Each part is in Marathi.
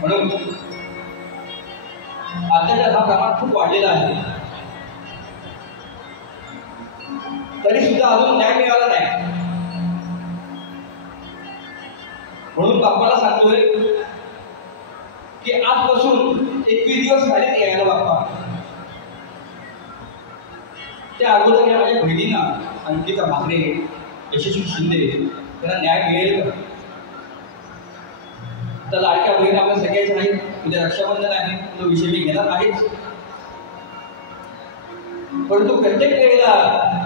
म्हणून अत्याचार हा प्रमाण खूप वाढलेला आहे, तरी सुद्धा अजून न्याय मिळाला नाही. म्हणून बाप्पाला सांगतोय की आजपासून 21 दिवस झाले यायला बाप्पा. त्या अगोदर या माझ्या बहिणींना अंकिता भाकरे, यशस्वी शिंदे त्यांना न्याय मिळेल का? तर लाडक्या बहिणी आपल्या सगळ्याच नाही. उद्या रक्षाबंधन आहे, तो विषय मी घेणार आहेच. परंतु प्रत्येक वेळेला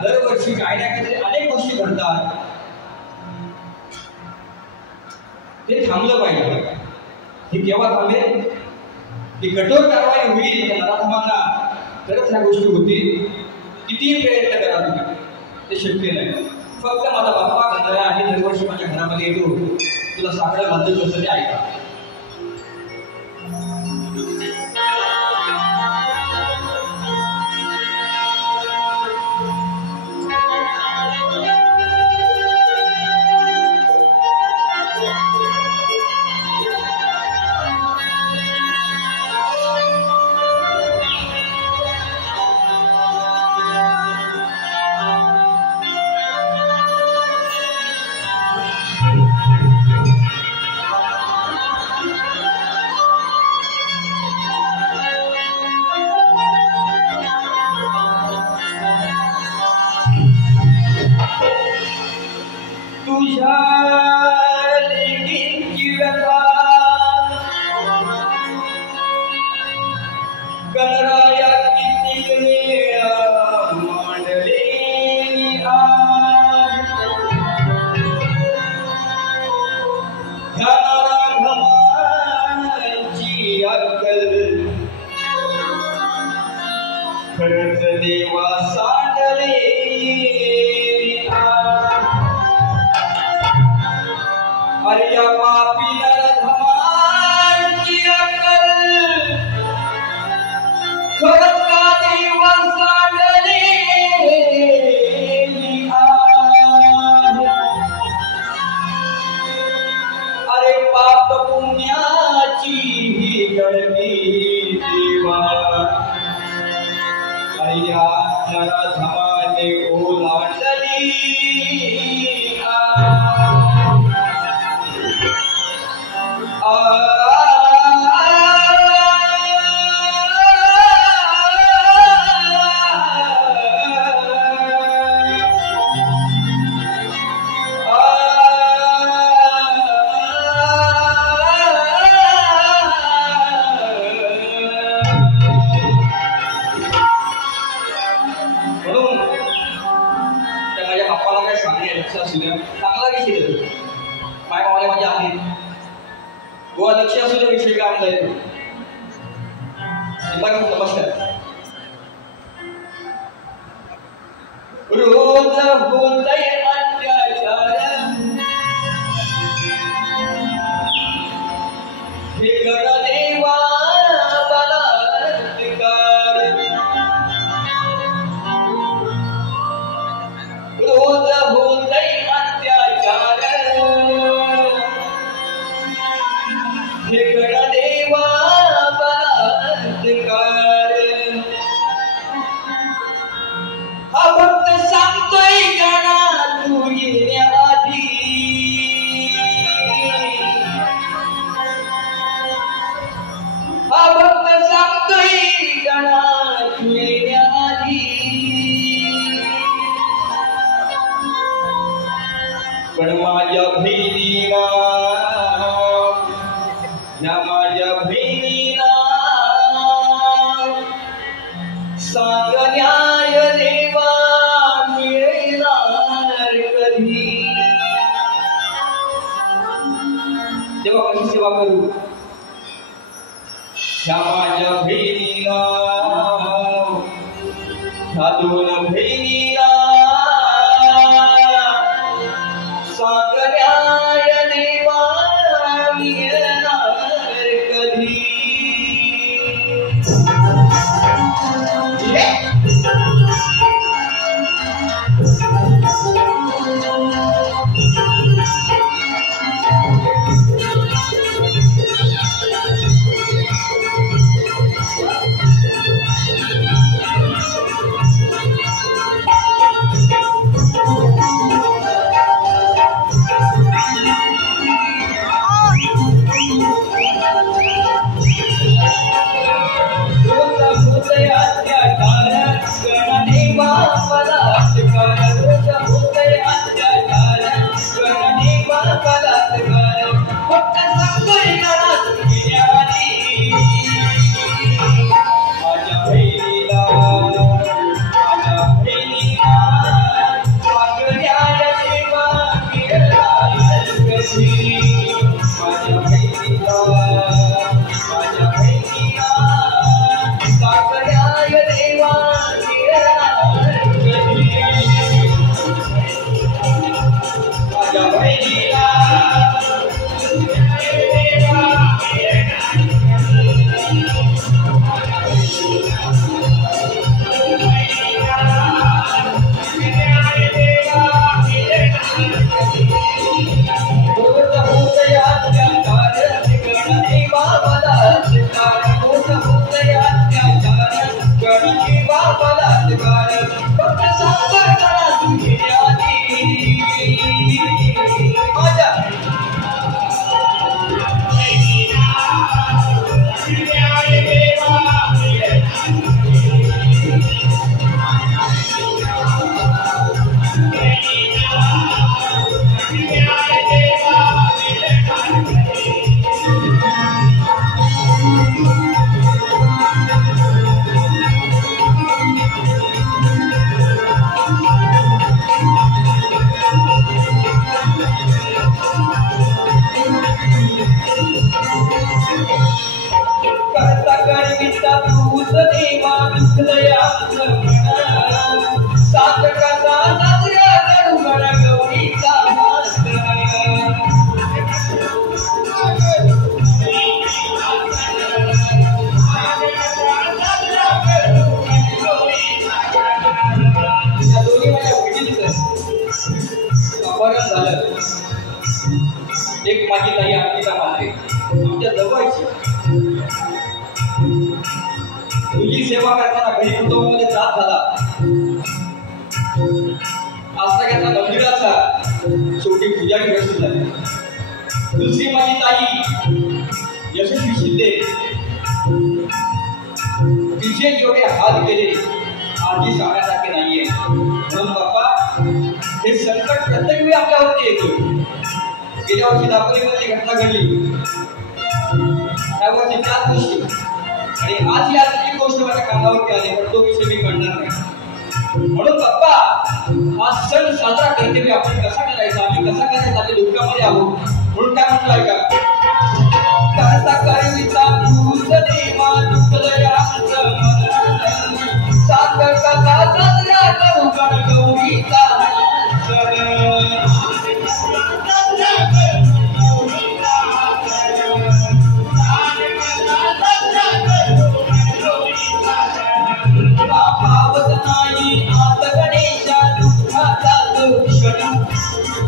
दरवर्षी काही ना काहीतरी अनेक गोष्टी घडतात. ते थांबलं पाहिजे. हे केव्हा थांबेल? की कठोर कारवाई होईल त्या नराधमांना, तरच ह्या गोष्टी होतील. कितीही प्रयत्न करा तुम्ही, ते शक्य नाही. फक्त माझा बाप्पा गंधर्व आहे, दरवर्षी माझ्या घरामध्ये येतो, तुला साखळं घालतो असं ते ऐका. एक माझी ताई अंकिता म्हात्रे आमच्या जवळची तुझी सेवा करताना घरी कुटुंबामध्ये त्रास झाला आस्था घेतला मंदिराचा शेवटी पूजारी ग्रस्त झाली. दुसरी माझी ताई यशस्वी शिंदे तिचे जेवढे हात गेले आधी सांगण्यासारखे नाहीये. म्हणून बाप्पा हे संकट प्रत्येक वेळी आपल्यावरती येतो. गेल्या वर्षी दापोलीमध्ये घटना घडली त्यावरची चार गोष्टी आणि आज या एक गोष्ट माझ्या कानावरती आली पण तो विषय मी करणार नाही. म्हणून बाप्पा हा सण साजरा करते आपण कसा करायचा आम्ही कसा करायचा आम्ही दुःखामध्ये आहोत. म्हणून काय म्हणतो ऐका करता करिता तूच देवा दुःखदयाचं मन सागर कथा साजरा करू गण गौरीचा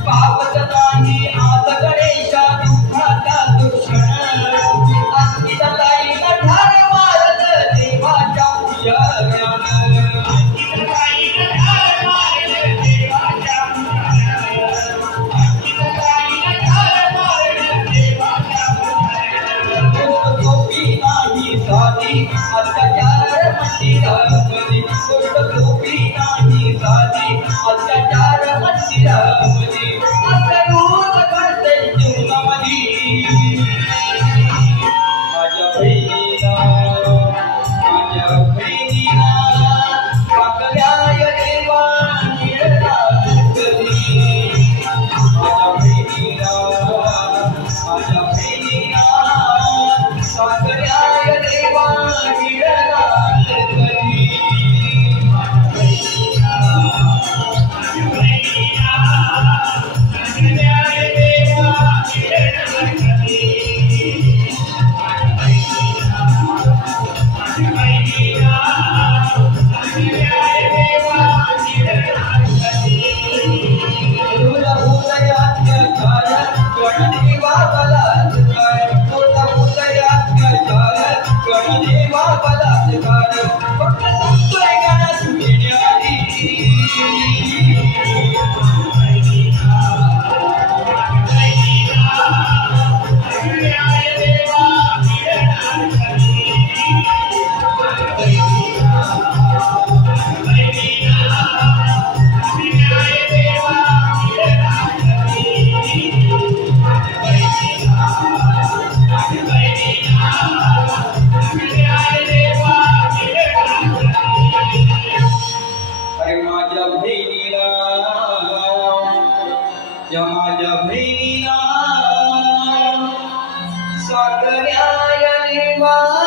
पावत नाही आत गणेशा दुःखाचा दुष्ण अस्मिता ताई ठार मारत देवाच्या गोपी नाही साधी अत्याचार मंदिरामध्ये गोष्ट गोपी नाही साधी अत्याचार मंदिरामध्ये माझ्या बहिणीला सागऱ्या देवा